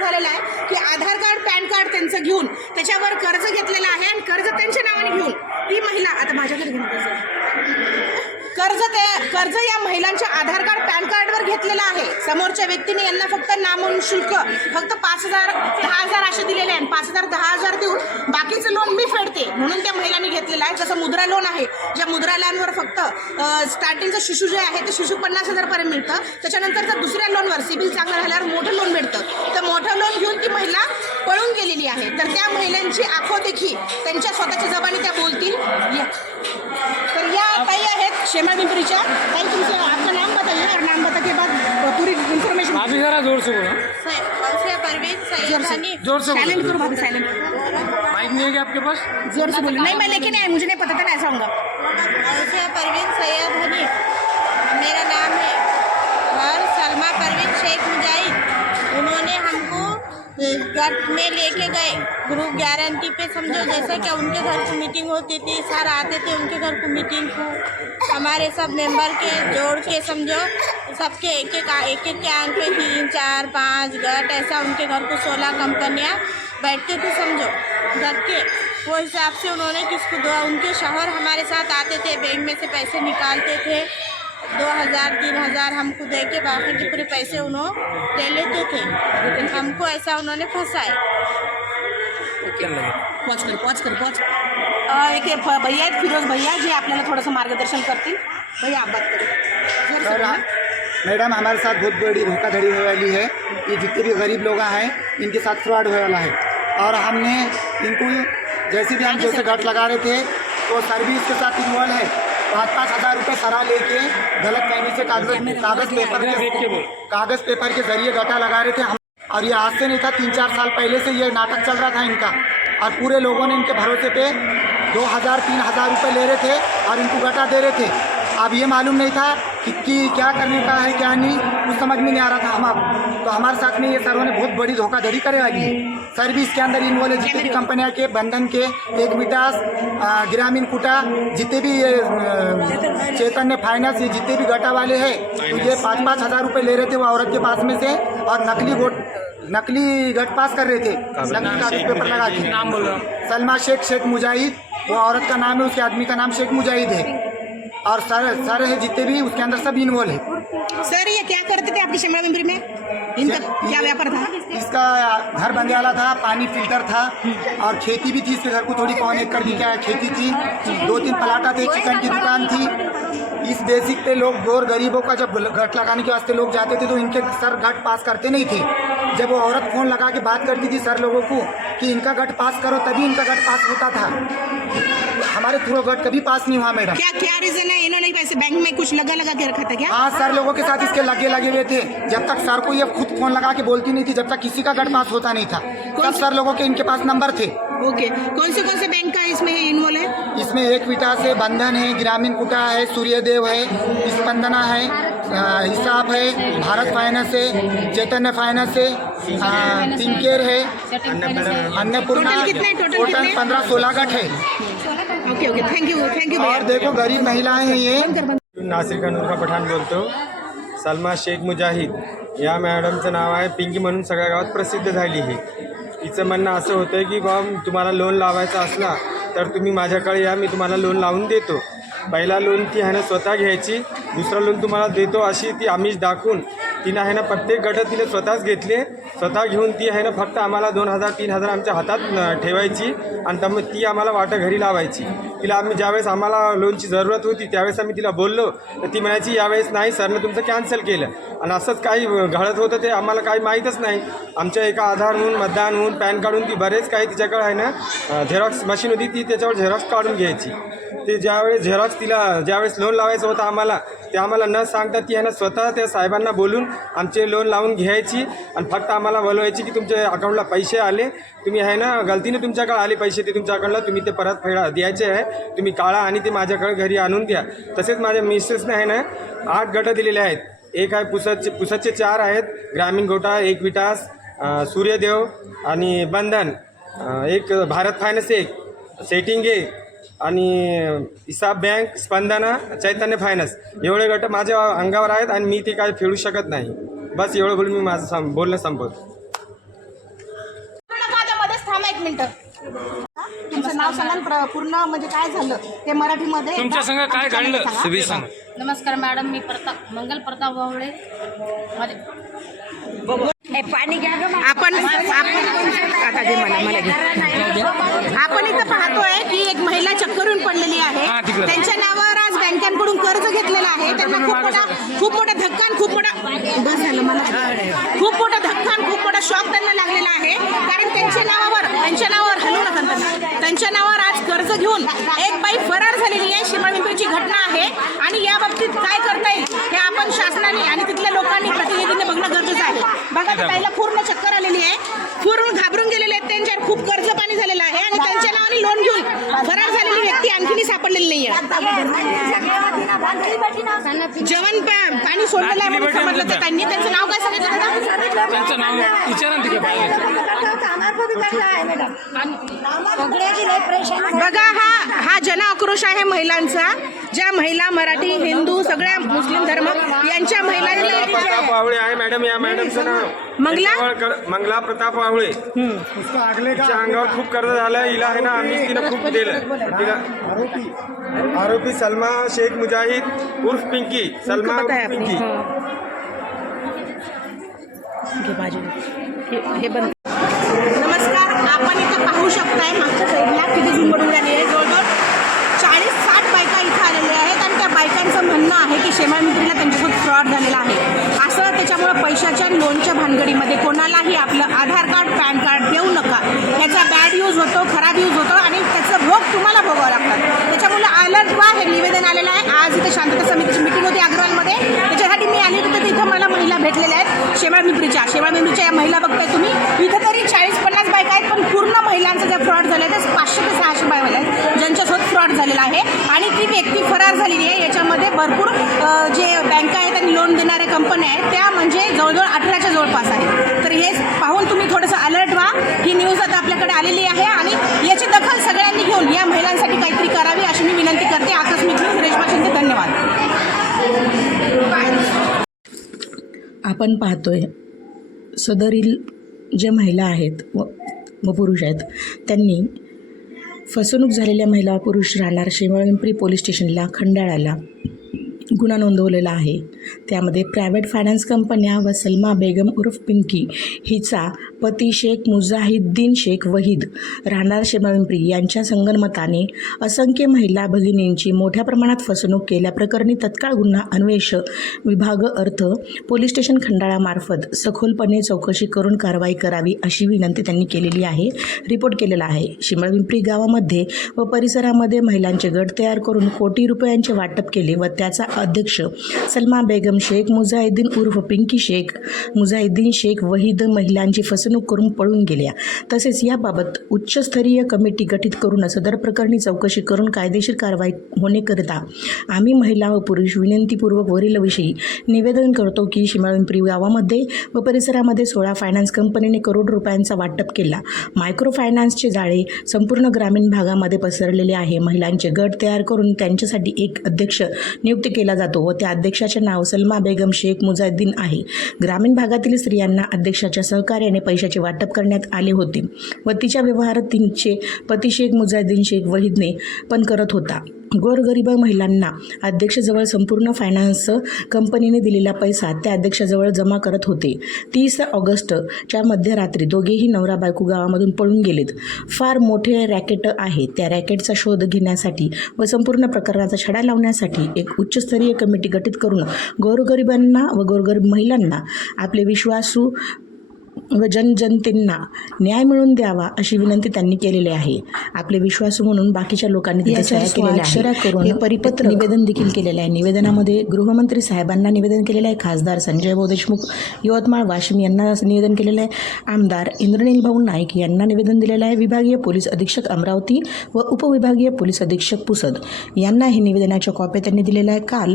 असं झालेलं आहे की आधार कार्ड पॅन कार्ड त्यांचं घेऊन त्याच्यावर कर्ज घेतलेलं आहे आणि कर्ज त्यांच्या नावाने घेऊन ती महिला आता माझ्याकडे घेऊन कर्ज ते कर्ज या महिलांच्या आधार कार्ड पॅन कार्डवर घेतलेलं आहे. समोरच्या व्यक्तीने यांना फक्त नामून शुल्क फक्त पाच हजार दहा हजार असे दिलेले आहे पाच हजार दहा हजार देऊन बाकीचं लोन मी फेडते म्हणून त्या महिलांनी घेतलेलं आहे. जसं मुद्रा लोन आहे ज्या मुद्रा लोनवर फक्त स्टार्टिंगचं शिशू जे आहे ते शिशू पन्नास हजारपर्यंत मिळतं. त्याच्यानंतर जर दुसऱ्या लोनवर सिबिल चांगलं राहिल्यावर मोठं लोन भेटतं तर मोठं लोन घेऊन ती महिला पळून गेलेली आहे. तर त्या महिलांची आखोदेखी त्यांच्या स्वतःच्या जबानी त्या बोलतील. या ताई आहेत? शेमा पिंपरीच्या? ताई तुमचं आपलं नाम बताइए और नाम बता के बाद पूरी इन्फॉर्मेशन आप भी जरा जोर से बोलो जोर से सैयदानी जोर से साइलेंट बोलो करो भाभी साइलेंट माइक नहीं है क्या आपके पास? जोर से बोलो नहीं मैं लेके नहीं आई मुझे नहीं पता था ना ऐसा होगा से परवीन सैयद हनी मेरा नाम गट में लेके गए। ग्रुप गारंटी पे समझो, जैसे कि उनके घर को मीटिंग होती थी सर आते थे, उनके घर को मीटिंग को हमारे सब मेंबर के जोड़ के समझो, सबके एक एक एक एक कैंप पे तीन, चार, पाँच, गट, ऐसा उनके घर को सोलह कंपनियाँ बैठते थे समझो। रख के, वो हिसाब से उन्होंने किसको दो, उनके शहर हमारे साथ आते थे, बैंक में से पैसे निकालते थे। दो हज़ार तीन हज़ार हमको दे के बाकी के पूरे पैसे उन्होंने ले लेते थे। लेकिन हमको ऐसा उन्होंने फंसाए पॉज कर पॉज कर पॉज एक भैया फिरोज भैया जे आपल्याला थोडंसं मार्गदर्शन करतील भैया आप बात करें से। मैडम हमारे साथ बहुत बड़ी धोखाधड़ी होने वाली है। ये जितने भी गरीब लोग हैं इनके साथ फ्रॉड होने वाला है। और हमने इनको जैसे भी हम जैसे गट लगा रहे थे तो सर्विस के साथ इन्वॉल्व है। पाँच पाँच हज़ार रुपये सरा लेके गलत फहमी से कागज कागज पेपर के कागज पेपर के जरिए गटा लगा रहे थे हम। और ये आज से नहीं था तीन चार साल पहले से ये नाटक चल रहा था इनका। और पूरे लोगों ने इनके भरोसे पे दो हज़ार तीन हज़ार रुपये ले रहे थे और इनको गटा दे रहे थे। अब ये मालूम नहीं था कि, कि क्या करने का है क्या नहीं। कुछ समझ में नहीं आ रहा था हम तो हमारे साथ में ये सरों ने बहुत बड़ी धोखाधड़ी करे वाली है सर्विस के अंदर इन्वॉल्व है जितनी भी कंपनियाँ के बंधन के एक विटास ग्रामीण कुटा जितने भी ये चैतन्य फाइनेंस ये जितने भी गटा वाले हैं तो ये पाँच पाँच हज़ार रुपये ले रहे थे वो औरत के पास में से और नकली वोट नकली गट पास कर रहे थे। नकली कागज़ पेपर लगा के। नाम बोल रहा हूँ सलमा शेख शेख मुजाहिद वो औरत का नाम है उसके आदमी का नाम शेख मुजाहिद है। और सर सर है जितने भी उसके अंदर सब इन्वॉल्व है। सर ये क्या करते थे आपकी शिमला मंदिर में? इनका क्या व्यापार था? इसका घर बनने वाला था पानी फ़िल्टर था और खेती भी थी इसके घर को थोड़ी पौन एकड़ की क्या खेती थी। दो तीन पलाटा थे चिकन की दुकान थी। इस बेसिक पे लोग गोर गरीबों का जब गट लगाने के वास्ते लोग जाते थे तो इनके सर घट पास करते नहीं थे। जब वो औरत फ़ोन लगा के बात करती थी सर लोगों को कि इनका गट पास करो तभी इनका गट पास होता था। हमारे थ्रू गट कभी पास नहीं हुआ मैडम। क्या क्या रीजन है? इन्होंने पैसे बैंक में कुछ लगा लगा के रखा था क्या? हाँ सर लोगों के साथ इसके लगे लगे हुए थे। जब तक सर को ये खुद फ़ोन लगा के बोलती नहीं थी जब तक किसी का गट पास होता नहीं था। तब सर लोगों के इनके पास नंबर थे। ओके कौन से कौन से बैंक का इसमें है इन्वॉल्व है? इसमें एक विटा से बंधन है ग्रामीण कुटा है सूर्यदेव है स्पंदना है हिसाब है भारत फाइनेंस है चैतन्य फाइनेंस है अ, है अन्नपूर्णा टोटल? पंद्रह सोलह गट है। Okay okay thank you thank you और देखो गरीब महिलाएँ हैं ये। नासिर खानूर का पठाण बोलतो सलमा शेख मुजाहिद। या मॅडमचं नाव आहे पिंकी म्हणून सगळ्या गावात प्रसिद्ध झाली ही। तिचं म्हणणं असं होतं की बा तुम्हाला लोन लावायचा असला तर तुम्ही माझ्याकडे या मी तुम्हाला लोन लावून देतो. पहिला लोन ती ह्यानं ना स्वतः घ्यायची दुसरा लोन तुम्हाला देतो अशी ती आमिष दाखवून तिनं ह्यानं ना प्रत्येक गट तिने स्वतःच घेतले स्वतः घेऊन ती आहे ना फक्त आम्हाला दोन हजार तीन हजार आमच्या हातात ठेवायची. आणि त्यामुळे ती आम्हाला वाटं घरी लावायची. तिला आम्ही ज्यावेळेस आम्हाला लोनची जरूरत होती त्यावेळेस आम्ही तिला बोललो. तर ती म्हणायची यावेळेस नाही सरनं तुमचं कॅन्सल केलं. आणि असंच काही घडत होतं ते आम्हाला काही माहीतच नाही. आमच्या एका आधारहून मतदानहून पॅन काढून ती बरेच काही तिच्याकडे आहे ना झेरॉक्स मशीन होती ती त्याच्यावर झेरॉक्स काढून घ्यायची. ते ज्यावेळेस झेरॉक्स तिला ज्यावेळेस लोन लावायचं होतं आम्हाला ते आम्हाला न सांगता ती आहे ना स्वतः त्या साहेबांना बोलून आमचे लोन लावून घ्यायची. आणि फक्त आम्हाला बोलवायची की तुमच्या अकाउंटला पैसे आले तुम्ही आहे ना गलतीने तुमच्याकडे आले पैसे ते तुमच्या अकाउंटला तुम्ही ते परत फेडा द्यायचे आहे. तुम्ही काढा आणि ते माझ्याकडे घरी आणून द्या तसेच माझ्या मिसेसने आहे ना आठ गटं दिलेले आहेत. एक आहे पुसदचे पुसदचे चार आहेत ग्रामीण गोटा एक विटास सूर्यदेव आणि बंधन. एक भारत फायनान्स एक सेटिंग एक आणि हिसाब बँक स्पंदना चैतन्य फायनान्स. एवढे गट माझ्या अंगावर आहेत आणि मी ते काय फेडू शकत नाही. बस एवढं बोलून मी माझं सं बोलणं संपवतो. थांबा एक मिनिटं. तुमचं नाव सांगा प्र- पूर्ण म्हणजे काय झालं? ते मराठीमध्ये तुमच्या संग काय घडलं? सांगा. नमस्कार मॅडम मी प्रताप मंगल प्रताप वावळे. माझे आपण आपण- आता घे मला मला घे. आपण इथं पाहतोय की एक महिला चक्करून पडलेली आहे. हा, तिकडं. त्यांच्या नावावर बँकांकडून कर्ज घेतलेलं आहे. त्यांना खूप मोठा खूप मोठा धक्का आणि खूप मोठा बस झालं मला खूप मोठा धक्का आणि खूप मोठा शॉक त्यांना लागलेला आहे. कारण त्यांच्या नावावर त्यांच्या नावावर हलवू नका त्यांना. त्यांच्या नावावर आज कर्ज घेऊन एक बाई फरार झालेली आहे शिमळपिंपरीची घटना आहे. आणि या बाबतीत काय करता येईल हे आपण शासनाने आणि तिथल्या लोकांनी प्रतिनिधींनी बघणं गरजेचं आहे. बघा त्या ताईला पूर्ण चक्कर आलेली आहे. पूर्ण घाबरून गेलेले आहेत त्यांच्यावर खूप कर्ज पाणी झालेलं आहे. आणि त्यांच्या नावाने लोन घेऊन फरार झालेली व्यक्ती आणखीनही सापडलेली नाही आहे जेवण पा- पाणी सोडलेलं आहे म्हणून समजलं त्या ताईंनी त्यांचं नाव काय सांगितलं दादा त्यांचं नाव विचारा ना तिकडे बाहेर. बघा हा हा जन आक्रोश आहे महिलांचा. ज्या महिला मराठी हिंदू सगळ्या मुस्लिम धर्म यांच्या महिलांनी प्रताप वावळे आहे मॅडम. या मॅडमचं नाव मंगला? मंगला प्रताप तिच्या अंगावर खूप कर्ज झालं हिला आहे ना आम्ही तिनं खूप दिलं. तिला आरोपी सलमा शेख मुजाहिद उर्फ पिंकी सलमा पता है उर्फ आपने पिंकी हाँ. घे बाजूला. हे- हे बंद नमस्कार आपण इथं पाहू शकताय मागच्या साईडला किती झुंबड झाली आहे जवळजवळ चाळीस साठ बायका इथं आलेल्या आहेत आणि त्या बायकांचं म्हणणं आहे की शेमामित्रीला त्यांच्यासोबत फ्रॉड झालेला आहे असं त्याच्यामुळं पैशाच्या लोनच्या भानगडीमध्ये कोणालाही आपलं आधार कार्ड पॅन कार्ड देऊ नका याचा बॅड यूज होतो खराब यूज होतो आणि त्याचं भोग तुम्हाला भोगावं लागतात त्याच्यामुळे अलर्ट व्हा हे निवेदन आलेलं आहे आज इथे शांतता समितीची मिटिंग होती अग्रवालमध्ये. त्याच्यासाठी मी आली होती तर तिथं मला महिला भेटलेल्या आहेत शेवाळ मिंपरीच्या शेवाळ मिंपरीच्या या महिला बघताय तुम्ही. इथं तरी चाळीस पन्नास बायका आहेत पण पूर्ण महिलांचं जे फ्रॉड झालं आहे ते पाचशे ते सहाशे बायका आहेत. ज्यांच्यासोबत फ्रॉड झालेला आहे. आणि ती व्यक्ती फरार झालेली आहे. याच्यामध्ये भरपूर जे बँका आहेत आणि लोन देणाऱ्या कंपन्या आहेत त्या म्हणजे जवळजवळ अठराच्या जवळपास आहेत. तर हे पाहून तुम्ही थोडंसं अलर्ट व्हा. ही न्यूज आता आपल्याकडे आलेली आहे आणि याची दखल सगळ्यांनी घेऊन या महिलांसाठी काहीतरी करावी अशी मी विनंती करते. आकस्मिक आपण पाहतोय सदरील ज्या महिला आहेत व व पुरुष आहेत त्यांनी फसवणूक झालेल्या महिला पुरुष राहणार शिवळंपरी पोलीस स्टेशनला खंडाळ्याला गुन्हा नोंदवलेला आहे. त्यामध्ये प्रायव्हेट फायनान्स कंपन्या व सलमा बेगम उर्फ पिंकी हिचा पती शेख मुजाहिद्दीन शेख वहीद राहणार शेमनप्री यांच्या संगनमताने असंख्य महिला भगिनींची मोठ्या प्रमाणात फसवणूक केल्याप्रकरणी तत्काळ गुन्हा अन्वेष विभाग अर्थ पोलीस स्टेशन खंडाळामार्फत सखोलपणे चौकशी करून कारवाई करावी अशी विनंती त्यांनी केलेली आहे रिपोर्ट केलेला आहे. शिमळपिंपरी गावामध्ये व परिसरामध्ये महिलांचे गट तयार करून कोटी रुपयांचे वाटप केले व त्याचा अध्यक्ष सलमा बेगम शेख मुजाहिद्दीन उर्फ पिंकी शेख मुजाहिद्दीन शेख वहीद महिलांची फसवणूक करून पळून गेल्या. तसेच याबाबत उच्चस्तरीय कमिटी गठीत करून सदर प्रकरणी चौकशी करून कायदेशीर कारवाई होण्याकरिता आम्ही महिला व पुरुष विनंतीपूर्वक वरील विषयी निवेदन करतो की शिमाळपिंपरी गावामध्ये व परिसरामध्ये सोळा फायनान्स कंपनीने करोड रुपयांचा वाटप केला. मायक्रो फायनान्सचे जाळे संपूर्ण ग्रामीण भागामध्ये पसरलेले आहे. महिलांचे गट तयार करून त्यांच्यासाठी एक अध्यक्ष नियुक्त केला जातो व त्या अध्यक्षाचे नाव सलमा बेगम शेख मुजाद्दीन आहे. ग्रामीण भागातील स्त्रियांना अध्यक्षाच्या सहकार्याने पैशाचे वाटप करण्यात आले होते व तिच्या व्यवहारात तिचे पती शेख मुजाद्दीन शेख वहीदने पण करत होता. गोरगरीब महिलांना अध्यक्षजवळ संपूर्ण फायनान्स कंपनीने दिलेला पैसा त्या अध्यक्षाजवळ जमा करत होते. तीस ऑगस्टच्या मध्यरात्री दोघेही नवरा बायको गावामधून पळून गेलेत. फार मोठे रॅकेट आहे. त्या रॅकेटचा शोध घेण्यासाठी व संपूर्ण प्रकरणाचा छडा लावण्यासाठी एक उच्चस्तरीय कमिटी गठीत करून गोरगरिबांना व गोरगरीब महिलांना आपले विश्वासू व जनजनतेंना न्याय मिळवून द्यावा अशी विनंती त्यांनी केलेली आहे. आपले विश्वासू म्हणून बाकीच्या लोकांनी तिथे सह्या केलेल्या करून परिपत्र निवेदन देखील केलेलं आहे. निवेदनामध्ये गृहमंत्री साहेबांना निवेदन केलेलं आहे. खासदार संजय भाऊ देशमुख यवतमाळ वाशिम यांना निवेदन केलेलं आहे. आमदार इंद्रनील भाऊ नाईक यांना निवेदन दिलेलं आहे. विभागीय पोलीस अधीक्षक अमरावती व उपविभागीय पोलीस अधीक्षक पुसद यांना हे निवेदनाच्या कॉप्या त्यांनी दिलेल्या आहे काल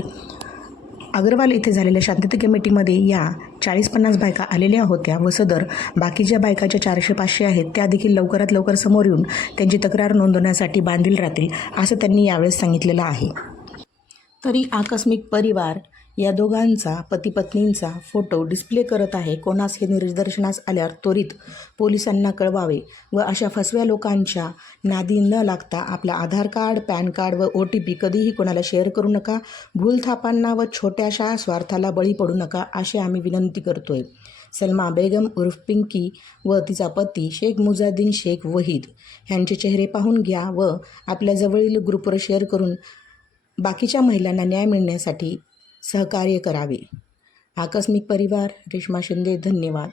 अग्रवाल येथे झालेल्या शांतता कमिटीमध्ये या चाळीस पन्नास बायका आलेल्या होत्या व सदर बाकीच्या बायकाच्या चारशे पाचशे आहेत त्या देखील लवकरात लवकर समोर येऊन त्यांची तक्रार नोंदवण्यासाठी बांधील राहतील असं त्यांनी यावेळेस सांगितलेलं आहे. तरी आकस्मिक परिवार या दोघांचा पतीपत्नींचा फोटो डिस्प्ले करत आहे. कोणास हे निदर्शनास आल्यावर त्वरित पोलिसांना कळवावे व अशा फसव्या लोकांच्या नादी न लागता आपला आधार कार्ड पॅन कार्ड व ओ टी पी कधीही कोणाला शेअर करू नका. भूलथापांना व छोट्याशा स्वार्थाला बळी पडू नका अशी आम्ही विनंती करतोय. सलमा बेगम उर्फ पिंकी व तिचा पती शेख मुजाद्दीन शेख वहीद यांचे चेहरे पाहून घ्या व आपल्या जवळील ग्रुपवर शेअर करून बाकीच्या महिलांना न्याय मिळण्यासाठी सहकार्य करावे. आकस्मिक परिवार रेश्मा शिंदे धन्यवाद.